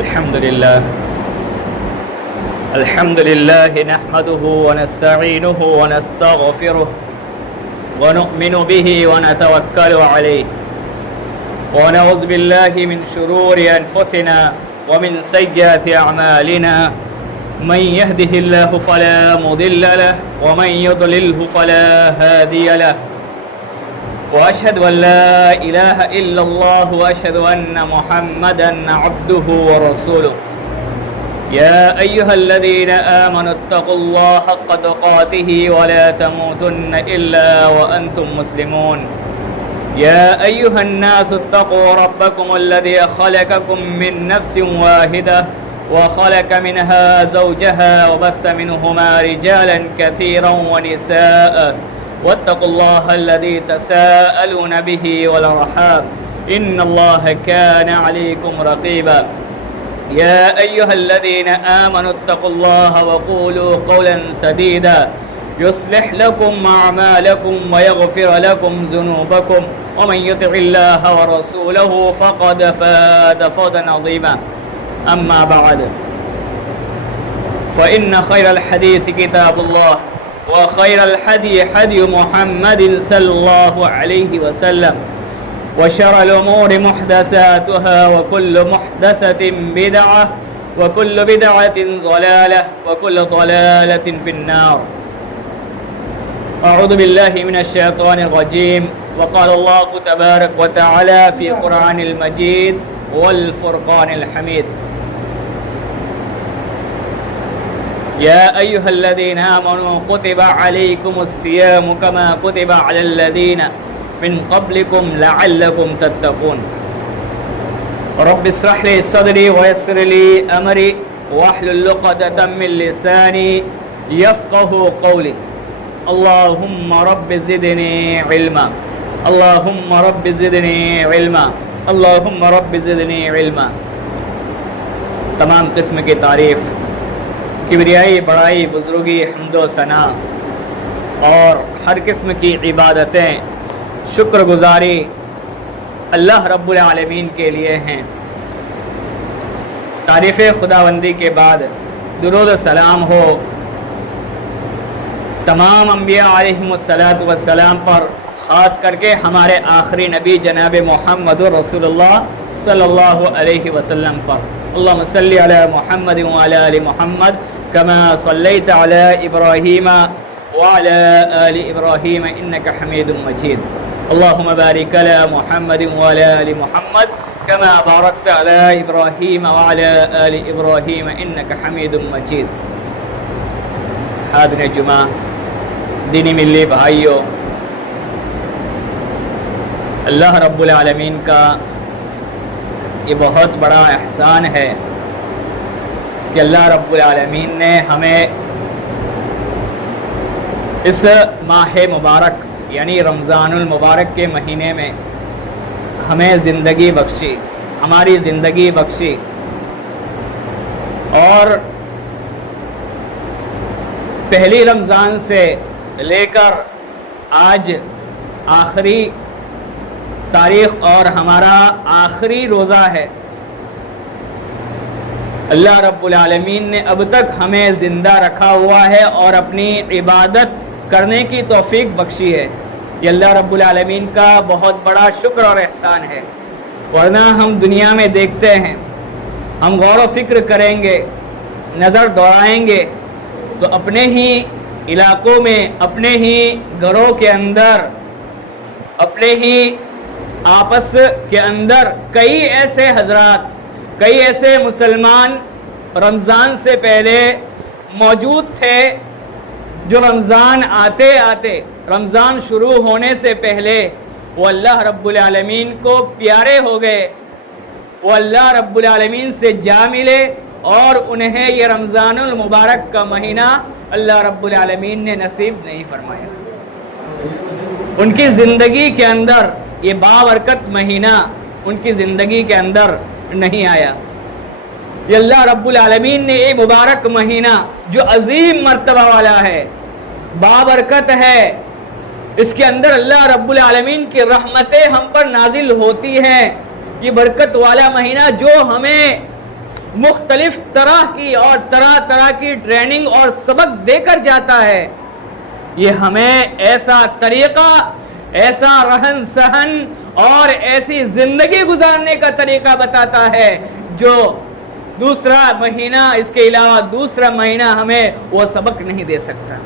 الحمد لله نحمده ونستعينه ونستغفره ونؤمن به ونتوكل عليه ونعوذ بالله من شرور أنفسنا ومن سيئات أعمالنا من يهده الله فلا مضل له ومن يضلله فلا هادي له وأشهد أن لا إله إلا الله وأشهد أن محمدا عبده ورسوله يا أيها الذين آمنوا اتقوا الله حق تقاته ولا تموتن إلا وأنتم مسلمون يا أيها الناس اتقوا ربكم الذي خلقكم من نفس واحدة وخلق منها زوجها وبث منهما رجالا كثيرا ونساء واتقوا الله الذي تساءلون به والأرحام إن الله كان عليكم رقيبا يا أيها الذين آمنوا اتقوا الله وقولوا قولا سديدا يصلح لكم أعمالكم ويغفر لكم ذنوبكم ومن يطع الله ورسوله فقد فاز فوزا عظيما أما بعد فإن خير الحديث كتاب الله وخير الحدي حدي محمد صلى الله عليه وسلم وشر الأمور محدثاتها وكل محدثة بدعة وكل بدعة ضلالة وكل ضلالة في النار. أعوذ بالله من الشيطان الرجيم. وقال الله تبارك وتعالى في القرآن المجيد والفرقان الحميد يا أيها الذين آمنوا كتب عليكم الصيام كما كتب على الذين من قبلكم لعلكم تتقون. رب اشرح لي صدري ويسر لي أمري واحلل عقدة من لساني يفقهوا قولي. اللهم رب زدني علما اللهم رب زدني علما اللهم رب زدنی علما. تمام قسم کی تعریف، کبریائی، بڑائی، بزرگی، حمد و ثنا اور ہر قسم کی عبادتیں، شکر گزاری اللہ رب العالمین کے لیے ہیں. تعریف خداوندی کے بعد درود و سلام ہو تمام انبیاء علیہم السلام پر، خاص کر کے ہمارے آخری نبی جناب محمد رسول اللہ صلی اللہ علیہ وسلم پر. اللہم صلی علی محمد وعلی آل محمد کما صلیت علی ابراہیم وعلی آل ابراہیم انک حمید مجید. اللہم بارک علی محمد وعلی آل محمد کما بارکت علی ابراہیم وعلی آل ابراہیم انک حمید مجید. حاضرین جمعہ، دینی ملی بھائیوں، اللہ رب العالمین کا یہ بہت بڑا احسان ہے کہ اللہ رب العالمین نے ہمیں اس ماہ مبارک یعنی رمضان المبارک کے مہینے میں ہمیں زندگی بخشی، ہماری زندگی بخشی، اور پہلی رمضان سے لے کر آج آخری تاریخ اور ہمارا آخری روزہ ہے. اللہ رب العالمین نے اب تک ہمیں زندہ رکھا ہوا ہے اور اپنی عبادت کرنے کی توفیق بخشی ہے. یہ اللہ رب العالمین کا بہت بڑا شکر اور احسان ہے. ورنہ ہم دنیا میں دیکھتے ہیں، ہم غور و فکر کریں گے، نظر دوڑائیں گے تو اپنے ہی علاقوں میں، اپنے ہی گھروں کے اندر، اپنے ہی آپس کے اندر کئی ایسے حضرات، کئی ایسے مسلمان رمضان سے پہلے موجود تھے جو رمضان آتے آتے، رمضان شروع ہونے سے پہلے وہ اللہ رب العالمین کو پیارے ہو گئے، وہ اللہ رب العالمین سے جا ملے اور انہیں یہ رمضان المبارک کا مہینہ اللہ رب العالمین نے نصیب نہیں فرمایا. ان کی زندگی کے اندر یہ بابرکت مہینہ ان کی زندگی کے اندر نہیں آیا. یہ اللہ رب العالمین نے یہ مبارک مہینہ جو عظیم مرتبہ والا ہے، بابرکت ہے، اس کے اندر اللہ رب العالمین کی رحمتیں ہم پر نازل ہوتی ہیں. یہ برکت والا مہینہ جو ہمیں مختلف طرح کی اور طرح طرح کی ٹریننگ اور سبق دے کر جاتا ہے. یہ ہمیں ایسا طریقہ، ایسا رہن سہن اور ایسی زندگی گزارنے کا طریقہ بتاتا ہے جو دوسرا مہینہ، اس کے علاوہ دوسرا مہینہ ہمیں وہ سبق نہیں دے سکتا.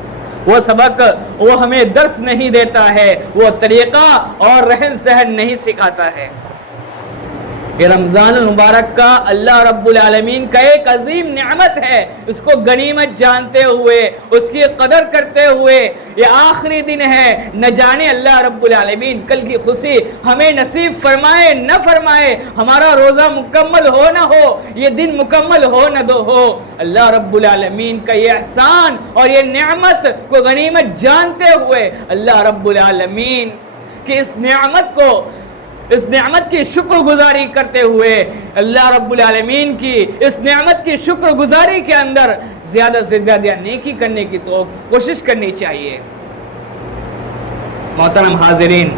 وہ سبق، وہ ہمیں درس نہیں دیتا ہے، وہ طریقہ اور رہن سہن نہیں سکھاتا ہے. یہ رمضان المبارک کا اللہ رب العالمین کا ایک عظیم نعمت ہے. اس کو غنیمت جانتے ہوئے، اس کی قدر کرتے ہوئے، یہ آخری دن ہے، نہ جانے اللہ رب العالمین کل کی خوشی ہمیں نصیب فرمائے نہ فرمائے، ہمارا روزہ مکمل ہو نہ ہو، یہ دن مکمل ہو نہ دو ہو. اللہ رب العالمین کا یہ احسان اور یہ نعمت کو غنیمت جانتے ہوئے اللہ رب العالمین کی اس نعمت کو، اس نعمت کی شکر گزاری کرتے ہوئے اللہ رب العالمین کی اس نعمت کی شکر گزاری کے اندر زیادہ سے زیادہ نیکی کرنے کی تو کوشش کرنی چاہیے. محترم حاضرین،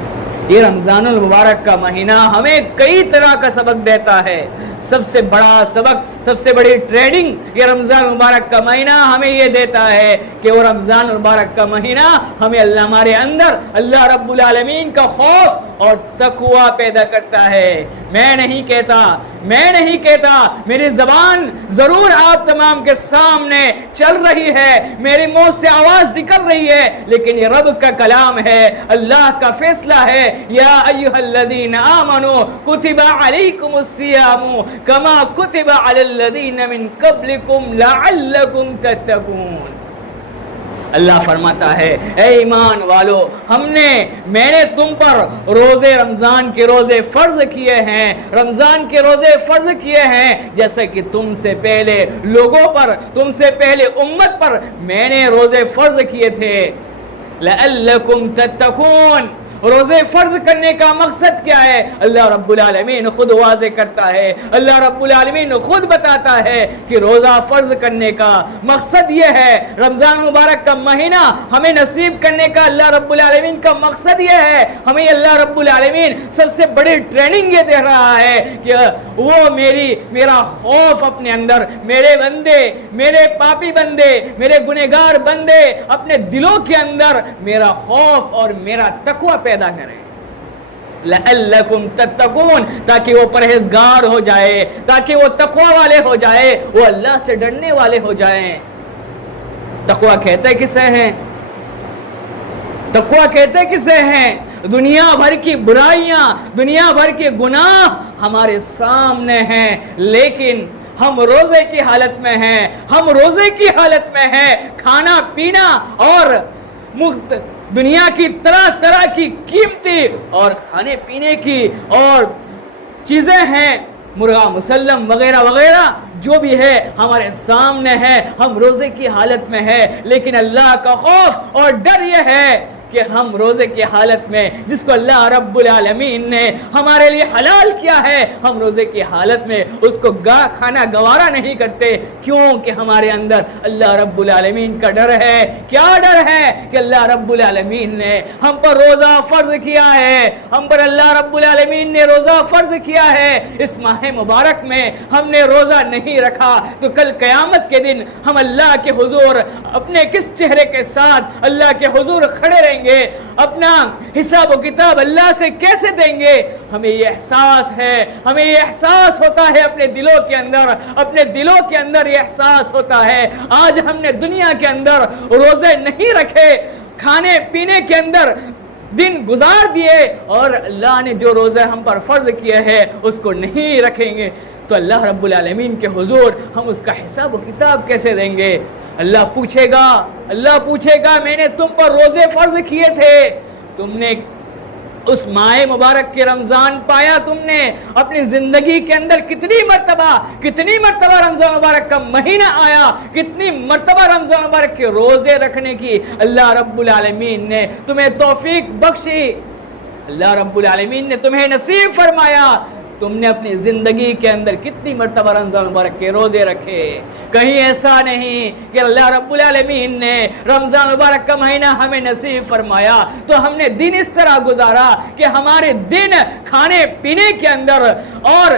یہ رمضان المبارک کا مہینہ ہمیں کئی طرح کا سبق دیتا ہے. سب سے بڑا سبق، سب سے بڑی ٹریننگ یہ رمضان المبارک کا مہینہ ہمیں یہ دیتا ہے کہ وہ رمضان المبارک کا مہینہ ہمیں ہمارے اندر اللہ رب العالمین کا خوف اور تقوی پیدا کرتا ہے. میں نہیں کہتا، میری زبان ضرور آپ تمام کے سامنے چل رہی ہے، میری منہ سے آواز نکل رہی ہے، لیکن یہ رب کا کلام ہے، اللہ کا فیصلہ ہے. یا ایھا الذین آمنوا کتب علیکم الصیام کما کتب علی الذین من قبلکم لعلکم تتقون. اللہ فرماتا ہے، اے ایمان والو، میں نے تم پر روزے رمضان کے روزے فرض کیے ہیں، رمضان کے روزے فرض کیے ہیں جیسا کہ تم سے پہلے لوگوں پر، تم سے پہلے امت پر میں نے روزے فرض کیے تھے. لعلکم تتقون. روزے فرض کرنے کا مقصد کیا ہے؟ اللہ رب العالمین خود واضح کرتا ہے، اللہ رب العالمین خود بتاتا ہے کہ روزہ فرض کرنے کا مقصد یہ ہے. رمضان مبارک کا مہینہ ہمیں نصیب کرنے کا اللہ رب العالمین کا مقصد یہ ہے. ہمیں اللہ رب العالمین سب سے بڑی ٹریننگ یہ دے رہا ہے کہ وہ میرا خوف اپنے اندر، میرے بندے، میرے پاپی بندے، میرے گنہگار بندے اپنے دلوں کے اندر میرا خوف اور میرا تقوی پیدا کریں. لعلکم تتقون، تاکہ وہ پرہیزگار ہو جائے، تاکہ وہ تقوی والے ہو جائے، وہ اللہ سے ڈرنے والے ہو جائیں. تقوی کہتے کسے ہیں؟ تقوی کہتے کسے ہیں؟ دنیا بھر کی برائیاں، دنیا بھر کے گناہ ہمارے سامنے ہیں، لیکن ہم روزے کی حالت میں ہیں، ہم روزے کی حالت میں ہیں. کھانا پینا اور دنیا کی طرح طرح کی قیمتی اور کھانے پینے کی اور چیزیں ہیں، مرغا مسلم وغیرہ وغیرہ جو بھی ہے ہمارے سامنے ہے. ہم روزے کی حالت میں ہے، لیکن اللہ کا خوف اور ڈر یہ ہے کہ ہم روزے کی حالت میں، جس کو اللہ رب العالمین نے ہمارے لیے حلال کیا ہے، ہم روزے کی حالت میں اس کو کھانا گوارا نہیں کرتے. کیونکہ ہمارے اندر اللہ رب العالمین کا ڈر ہے. کیا ڈر ہے؟ کہ اللہ رب العالمین نے ہم پر روزہ فرض کیا ہے، ہم پر اللہ رب العالمین نے روزہ فرض کیا ہے. اس ماہ مبارک میں ہم نے روزہ نہیں رکھا تو کل قیامت کے دن ہم اللہ کے حضور اپنے کس چہرے کے ساتھ اللہ کے حضور کھڑے رہیں گے؟ اپنا حساب و کتاب اللہ سے کیسے دیں گے؟ ہمیں یہ احساس ہے، ہمیں یہ احساس ہوتا ہے اپنے دلوں کے اندر، اپنے دلوں کے اندر یہ احساس ہوتا ہے. آج ہم نے دنیا کے اندر روزے نہیں رکھے، کھانے پینے کے اندر دن گزار دیے، اور اللہ نے جو روزے ہم پر فرض کیے ہیں اس کو نہیں رکھیں گے تو اللہ رب العالمین کے حضور ہم اس کا حساب و کتاب کیسے دیں گے؟ اللہ پوچھے گا میں نے تم پر روزے فرض کیے تھے، تم نے اس ماہ مبارک کے رمضان پایا، تم نے اپنی زندگی کے اندر کتنی مرتبہ رمضان مبارک کا مہینہ آیا، کتنی مرتبہ رمضان مبارک کے روزے رکھنے کی اللہ رب العالمین نے تمہیں توفیق بخشی، اللہ رب العالمین نے تمہیں نصیب فرمایا. تم نے اپنی زندگی کے اندر کتنی مرتبہ رمضان مبارک کے روزے رکھے؟ کہیں ایسا نہیں کہ اللہ رب العالمین نے رمضان مبارک کا مہینہ ہمیں نصیب فرمایا تو ہم نے دن اس طرح گزارا کہ ہمارے دن کھانے پینے کے اندر اور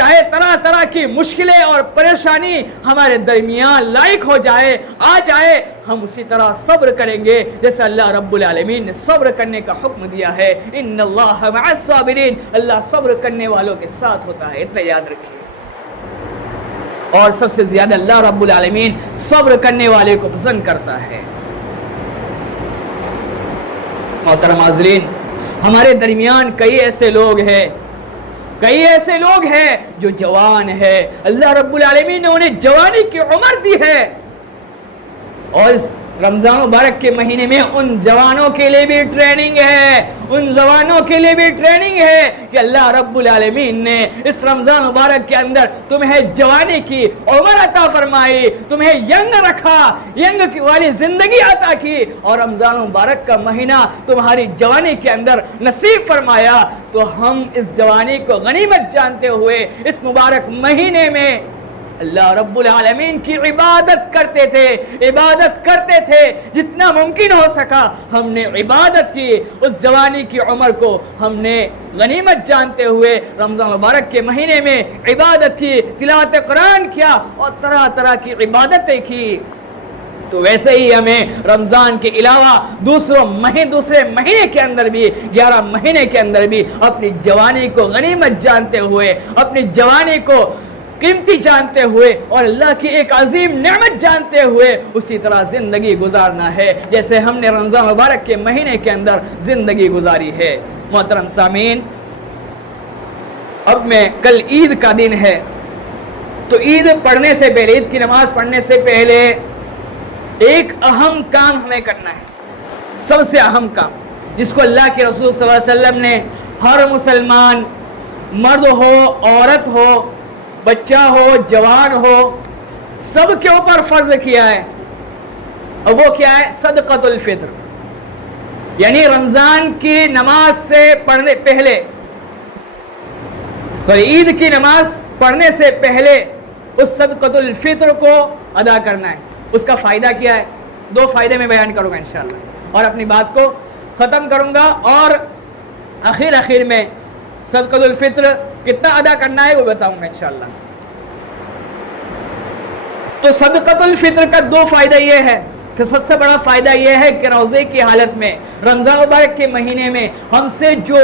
چاہے طرح طرح کی مشکلیں اور پریشانی ہمارے درمیان لاحق ہو جائے، آ جائے، ہم اسی طرح صبر کریں گے جیسے اللہ رب العالمین نے صبر کرنے کا حکم دیا ہے۔ ان اللہ مع الصابرین، اللہ صبر کرنے والوں کے ساتھ ہوتا ہے، اتنا یاد رکھیے۔ اور سب سے زیادہ اللہ رب العالمین صبر کرنے والے کو پسند کرتا ہے۔ محترم حاضرین، ہمارے درمیان کئی ایسے لوگ ہیں جو جوان ہے، اللہ رب العالمین نے انہیں جوانی کی عمر دی ہے، اور اس رمضان مبارک کے مہینے میں ان جوانوں کے لیے بھی ٹریننگ ہے کہ اللہ رب العالمین نے اس رمضان مبارک کے اندر تمہیں جوانی کی عمر عطا فرمائی، تمہیں ینگ رکھا، ینگ والی زندگی عطا کی، اور رمضان مبارک کا مہینہ تمہاری جوانی کے اندر نصیب فرمایا۔ تو ہم اس جوانی کو غنیمت جانتے ہوئے اس مبارک مہینے میں اللہ رب العالمین کی عبادت کرتے تھے، جتنا ممکن ہو سکا ہم نے عبادت کی، اس جوانی کی عمر کو ہم نے غنیمت جانتے ہوئے رمضان مبارک کے مہینے میں عبادت کی، تلاوت قرآن کیا اور طرح طرح کی عبادتیں کی۔ تو ویسے ہی ہمیں رمضان کے علاوہ دوسرے مہینے کے اندر بھی 11 مہینے کے اندر بھی اپنی جوانی کو غنیمت جانتے ہوئے، اپنی جوانی کو قیمتی جانتے ہوئے اور اللہ کی ایک عظیم نعمت جانتے ہوئے اسی طرح زندگی گزارنا ہے جیسے ہم نے رمضان مبارک کے مہینے کے اندر زندگی گزاری ہے۔ محترم سامعین، اب میں کل عید کا دن ہے، تو عید پڑھنے سے پہلے، عید کی نماز پڑھنے سے پہلے ایک اہم کام ہمیں کرنا ہے، سب سے اہم کام جس کو اللہ کے رسول صلی اللہ علیہ وسلم نے ہر مسلمان، مرد ہو، عورت ہو، بچہ ہو، جوان ہو، سب کے اوپر فرض کیا ہے، اور وہ کیا ہے؟ صدقۃ الفطر، یعنی رمضان کی نماز سے پڑھنے پہلے، عید کی نماز پڑھنے سے پہلے اس صدقۃ الفطر کو ادا کرنا ہے۔ اس کا فائدہ کیا ہے؟ 2 فائدے میں بیان کروں گا انشاءاللہ، اور اپنی بات کو ختم کروں گا، اور آخر میں صدقۃ الفطر کتنا ادا کرنا ہے وہ بتاؤں گا انشاءاللہ۔ تو صدقۃ الفطر کا 2 فائدہ یہ ہے کہ سب سے بڑا فائدہ یہ ہے کہ روزے کی حالت میں رمضان مبارک کے مہینے میں ہم سے جو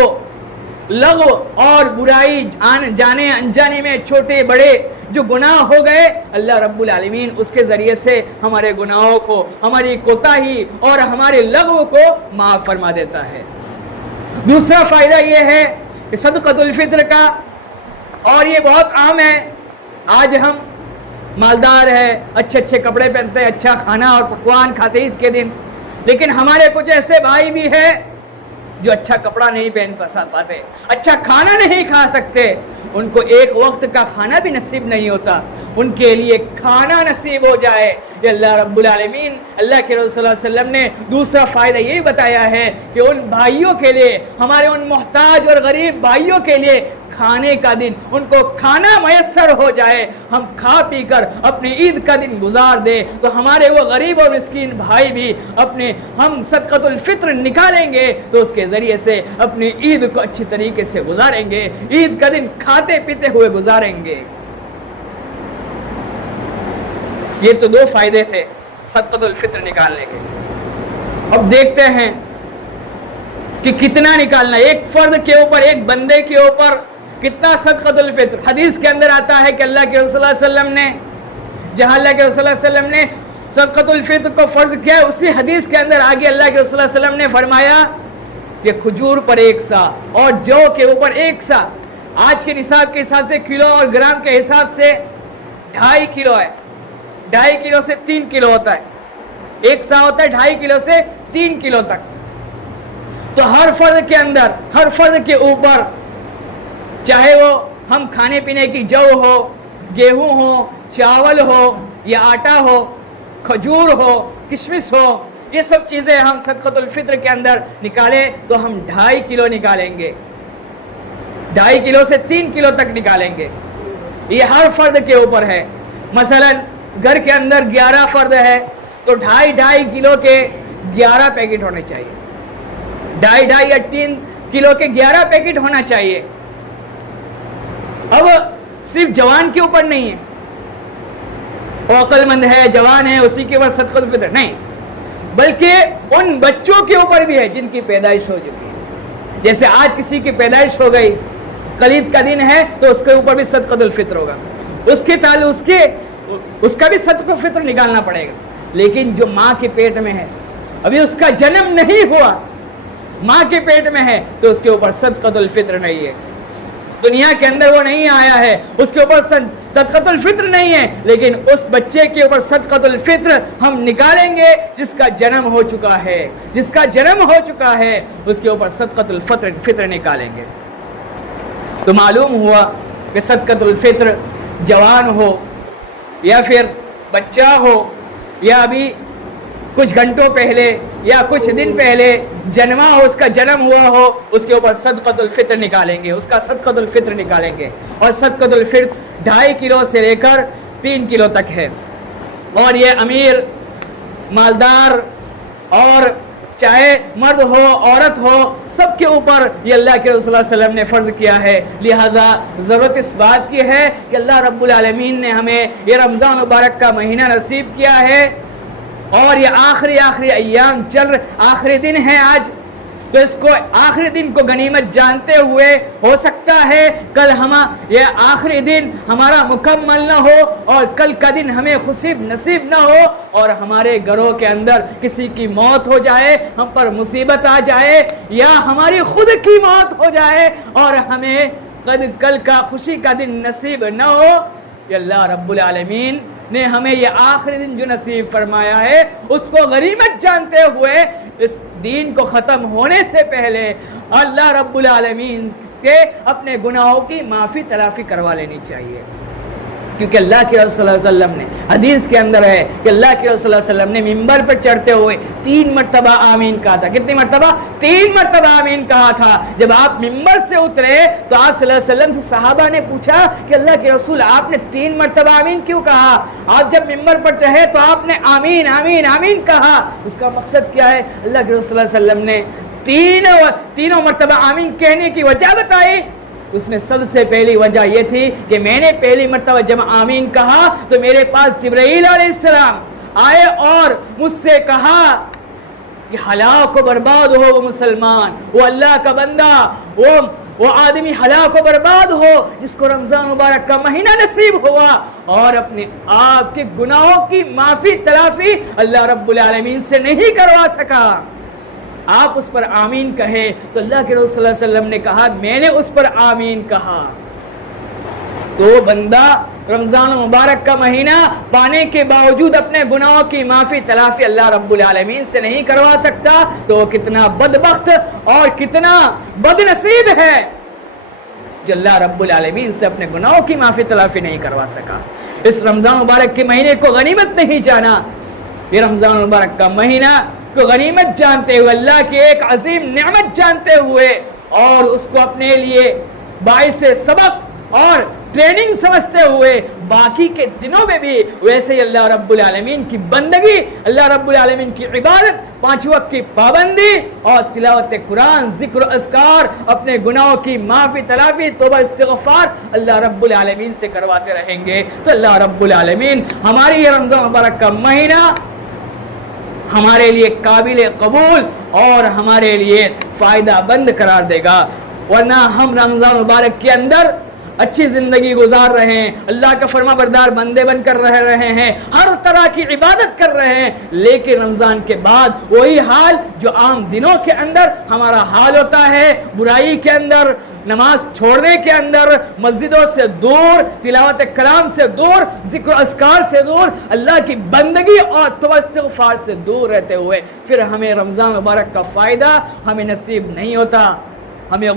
لغو اور برائی جانے انجانے میں چھوٹے بڑے جو گناہ ہو گئے، اللہ رب العالمین اس کے ذریعے سے ہمارے گناہوں کو، ہماری کوتاہی اور ہمارے لغو کو معاف فرما دیتا ہے۔ دوسرا فائدہ یہ ہے کہ صدقۃ الفطر کا، اور یہ بہت عام ہے، آج ہم مالدار ہیں، اچھے اچھے کپڑے پہنتے ہیں، اچھا کھانا اور پکوان کھاتے عید کے دن، لیکن ہمارے کچھ ایسے بھائی بھی ہیں جو اچھا کپڑا نہیں پہن پاتے، اچھا کھانا نہیں کھا سکتے، ان کو ایک وقت کا کھانا بھی نصیب نہیں ہوتا، ان کے لیے کھانا نصیب ہو جائے، یہ اللہ رب العالمین، اللہ کے رسول صلی اللہ علیہ وسلم نے دوسرا فائدہ یہ بتایا ہے کہ ان بھائیوں کے لیے، ہمارے ان محتاج اور غریب بھائیوں کے لیے کھانے کا دن، ان کو کھانا میسر ہو جائے، ہم کھا پی کر اپنی عید کا دن گزار دے، تو ہمارے وہ غریب اور مسکین بھائی بھی ہم صدقۃ الفطر نکالیں گے تو اس کے ذریعے سے اپنی عید کو اچھی طریقے سے گزاریں گے، عید کا دن کھاتے پیتے ہوئے گزاریں گے۔ یہ تو 2 فائدے تھے صدقۃ الفطر نکالنے کے۔ اب دیکھتے ہیں کہ کتنا نکالنا، ایک فرد کے اوپر، ایک بندے کے اوپر کتنا صدقۃ الفطر۔ حدیث کے اندر آتا ہے کہ اللہ کے رسول صلی اللہ علیہ وسلم نے، جہاں اللہ کے رسول صلی اللہ علیہ وسلم نے صدقۃ الفطر کو فرض کیا، اسی حدیث کے اندر آگے اللہ کے رسول صلی اللہ علیہ وسلم نے فرمایا کہ کھجور پر 1 سا اور جو کے اوپر 1 سا، آج کے نصاب کے حساب سے کلو اور گرام کے حساب سے 2.5 کلو ہے، 2.5 کلو سے 3 کلو ہوتا ہے، 1 سا ہوتا ہے 2.5 کلو سے 3 کلو تک۔ تو ہر فرد کے اندر، ہر فرد کے اوپر، چاہے وہ ہم کھانے پینے کی جو ہو، گیہوں ہو، چاول ہو یا آٹا ہو، کھجور ہو، کشمش ہو، یہ سب چیزیں ہم صدقۃ الفطر کے اندر نکالیں تو ہم 2.5 کلو نکالیں گے، 2.5 کلو سے 3 کلو تک نکالیں گے، یہ ہر فرد کے اوپر ہے۔ مثلا گھر کے اندر 11 فرد ہے تو 2.5 کلو کے 11 پیکٹ ہونے چاہیے، 2.5 یا 3 کلو کے 11 پیکٹ ہونا چاہیے۔ اب صرف جوان کے اوپر نہیں ہے، عقل مند ہے، جوان ہے، اسی کے اوپر صدقۃ الفطر نہیں، بلکہ ان بچوں کے اوپر بھی ہے جن کی پیدائش ہو چکی ہے۔ جیسے آج کسی کی پیدائش ہو گئی، قلید کا دن ہے، تو اس کے اوپر بھی صدقۃ الفطر ہوگا، اس کے تعلق اس کا بھی صدقۃ الفطر نکالنا پڑے گا۔ لیکن جو ماں کے پیٹ میں ہے، ابھی اس کا جنم نہیں ہوا، ماں کے پیٹ میں ہے، تو اس کے اوپر صدقۃ الفطر نہیں ہے، دنیا کے اندر وہ نہیں آیا ہے، اس کے اوپر صدقۃ الفطر نہیں ہے، لیکن اس بچے کے اوپر صدقۃ الفطر ہم نکالیں گے جس کا جنم ہو چکا ہے، جس کا جنم ہو چکا ہے، اس کے اوپر صدقۃ الفطر نکالیں گے۔ تو معلوم ہوا کہ صدقۃ الفطر جوان ہو یا پھر بچہ ہو یا ابھی کچھ گھنٹوں پہلے یا کچھ دن پہلے جنما ہو، اس کا جنم ہوا ہو، اس کے اوپر صدقۃ الفطر نکالیں گے، اس کا صدقۃ الفطر نکالیں گے۔ اور صدقۃ الفطر 2.5 کلو سے لے کر 3 کلو تک ہے، اور یہ امیر، مالدار، اور چاہے مرد ہو عورت ہو، سب کے اوپر یہ اللہ کے رسول صلی اللہ علیہ وسلم نے فرض کیا ہے۔ لہٰذا ضرورت اس بات کی ہے کہ اللہ رب العالمین نے ہمیں یہ رمضان مبارک کا مہینہ نصیب کیا ہے، اور یہ آخری ایام آخری دن ہے آج، تو اس کو آخری دن کو غنیمت جانتے ہوئے، ہو سکتا ہے کل یہ آخری دن ہمارا مکمل نہ ہو اور کل کا دن ہمیں خوشی نصیب نہ ہو، اور ہمارے گھروں کے اندر کسی کی موت ہو جائے، ہم پر مصیبت آ جائے، یا ہماری خود کی موت ہو جائے اور ہمیں کل کا خوشی کا دن نصیب نہ ہو۔ یہ اللہ رب العالمین نے ہمیں یہ آخری دن جو نصیب فرمایا ہے، اس کو غنیمت جانتے ہوئے اس دین کو ختم ہونے سے پہلے اللہ رب العالمین کے اپنے گناہوں کی معافی تلافی کروا لینی چاہیے، کیونکہ اللہ کے رسول صلی اللہ علیہ وسلم نے حدیث کے اندر ہے کہ اللہ کے رسول صلی اللہ علیہ وسلم نے ممبر پر چڑھتے ہوئے 3 مرتبہ آمین کہا تھا۔ کتنی مرتبہ؟ 3 مرتبہ آمین کہا تھا۔ جب آپ ممبر سے اترے تو آپ صلی اللہ علیہ وسلم سے صحابہ نے پوچھا کہ اللہ کے رسول آپ نے 3 مرتبہ آمین کیوں کہا؟ آپ جب ممبر پر چڑھے تو آپ نے آمین آمین آمین کہا، اس کا مقصد کیا ہے؟ اللہ کے رسول صلی اللہ علیہ وسلم نے تینوں مرتبہ آمین کہنے کی وجہ بتائی۔ اس میں سب سے پہلی وجہ یہ تھی کہ میں نے پہلی مرتبہ جب آمین کہا تو میرے پاس جبرائیل علیہ السلام آئے اور مجھ سے کہا کہ ہلاک و برباد ہو وہ مسلمان، وہ اللہ کا بندہ، وہ آدمی ہلاک و برباد ہو جس کو رمضان مبارک کا مہینہ نصیب ہوا اور اپنے آپ کے گناہوں کی معافی تلافی اللہ رب العالمین سے نہیں کروا سکا۔ آپ اس پر آمین کہے تو اللہ کے رسول صلی اللہ علیہ وسلم نے کہا میں نے اس پر آمین کہا، تو بندہ رمضان مبارک کا مہینہ پانے کے باوجود اپنے گناہوں کی معافی تلافی اللہ رب العالمین سے نہیں کروا سکتا، تو کتنا بدبخت اور کتنا بد نصیب ہے جو اللہ رب العالمین سے اپنے گناہوں کی معافی تلافی نہیں کروا سکا۔ اس رمضان مبارک کے مہینے کو غنیمت نہیں جانا، یہ رمضان مبارک کا مہینہ کو غنیمت جانتے ہوئے، اللہ کی ایک عظیم نعمت جانتے ہوئے، اور اس کو اپنے لیے باعث سبق اور ٹریننگ سمجھتے ہوئے باقی کے دنوں میں بھی ویسے ہی اللہ رب العالمین کی بندگی، اللہ رب العالمین کی عبادت، 5 وقت کی پابندی اور تلاوت قرآن، ذکر و اذکار، اپنے گناہوں کی معافی تلافی، توبہ استغفار اللہ رب العالمین سے کرواتے رہیں گے، تو اللہ رب العالمین ہماری یہ رمضان مبارک کا مہینہ ہمارے لیے قابل قبول اور ہمارے لیے فائدہ بند قرار دے گا۔ ورنہ ہم رمضان مبارک کے اندر اچھی زندگی گزار رہے ہیں، اللہ کا فرما بردار بندے بن کر رہے ہیں، ہر طرح کی عبادت کر رہے ہیں، لیکن رمضان کے بعد وہی حال جو عام دنوں کے اندر ہمارا حال ہوتا ہے، برائی کے اندر، نماز چھوڑنے کے اندر، مسجدوں سے دور، تلاوت کلام سے دور، ذکر و اذکار سے دور، اللہ کی بندگی اور توبہ استغفار سے دور رہتے ہوئے پھر ہمیں رمضان مبارک کا فائدہ ہمیں نصیب نہیں ہوتا۔ ہمیں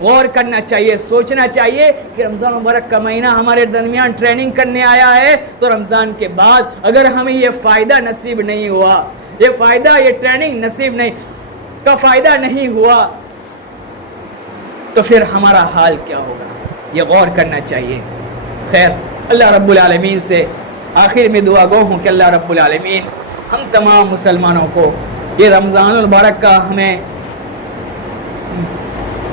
غور کرنا چاہیے، سوچنا چاہیے کہ رمضان مبارک کا مہینہ ہمارے درمیان ٹریننگ کرنے آیا ہے، تو رمضان کے بعد اگر ہمیں یہ فائدہ نصیب نہیں ہوا، یہ ٹریننگ نصیب نہیں کا فائدہ نہیں ہوا، تو پھر ہمارا حال کیا ہوگا، یہ غور کرنا چاہیے۔ خیر، اللہ رب العالمین سے آخر میں دعا گو ہوں کہ اللہ رب العالمین ہم تمام مسلمانوں کو یہ رمضان المبارک کا ہمیں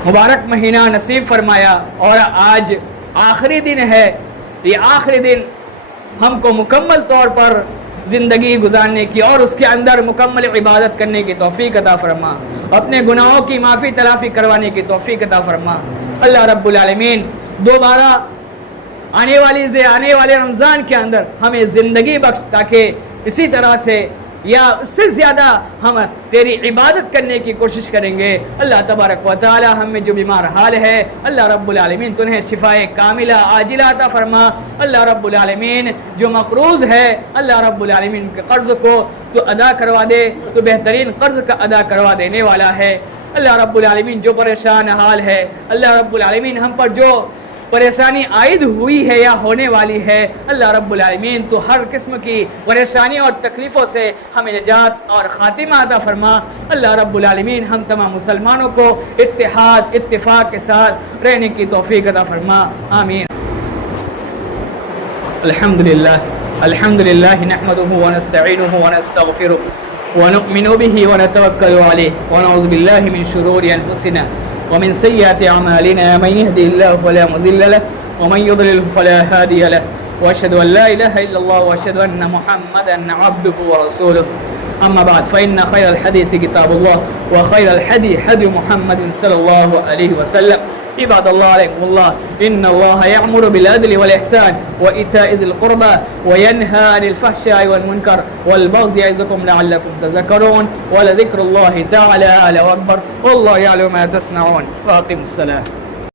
مبارک مہینہ نصیب فرمایا، اور آج آخری دن ہے یہ آخری دن ہم کو مکمل طور پر زندگی گزارنے کی اور اس کے اندر مکمل عبادت کرنے کی توفیق عطا فرما، اپنے گناہوں کی معافی تلافی کروانے کی توفیق عطا فرما۔ اللہ رب العالمین دوبارہ آنے والے رمضان کے اندر ہمیں زندگی بخش، تاکہ اسی طرح سے یا اس سے زیادہ ہم تیری عبادت کرنے کی کوشش کریں گے۔ اللہ تبارک و تعالی ہم میں جو بیمار حال ہے اللہ رب العالمین تنہیں شفائے کاملہ عاجلہ عطا فرما۔ اللہ رب العالمین جو مقروض ہے اللہ رب العالمین کے قرض کو تو ادا کروا دے، تو بہترین قرض کا ادا کروا دینے والا ہے۔ اللہ رب العالمین جو پریشان حال ہے اللہ رب العالمین ہم پر جو پریشانی عائد ہوئی ہے یا ہونے والی ہے اللہ رب العالمین تو ہر قسم کی پریشانی اور تکلیفوں سے ہمیں نجات اور خاتمہ عطا فرما۔ اللہ رب العالمین ہم تمام مسلمانوں کو اتحاد اتفاق کے ساتھ رہنے کی توفیق عطا فرما، آمین۔ الحمدللہ نحمده ونستعینه ونستغفره ونؤمن به ونتوکل علیہ ونعوذ باللہ من شرور انفسنا ومن سيئات أعمالنا، من يهدي الله فلا مضل له ومن يضلل فلا هادي له، وأشهد أن لا إله إلا الله وأشهد أن محمدا عبده ورسوله، أما بعد فإن خير الحديث كتاب الله وخير الهدي هدي محمد صلى الله عليه وسلم۔ عباد الله عليكم الله، إن الله يأمر بالعدل والإحسان وإيتاء ذي القربى وينهى عن الفحشاء والمنكر والبغي يعظكم لعلكم تذكرون، ولذكر الله تعالى أعلى وأكبر، والله يعلم ما تصنعون، وأقيموا الصلاة۔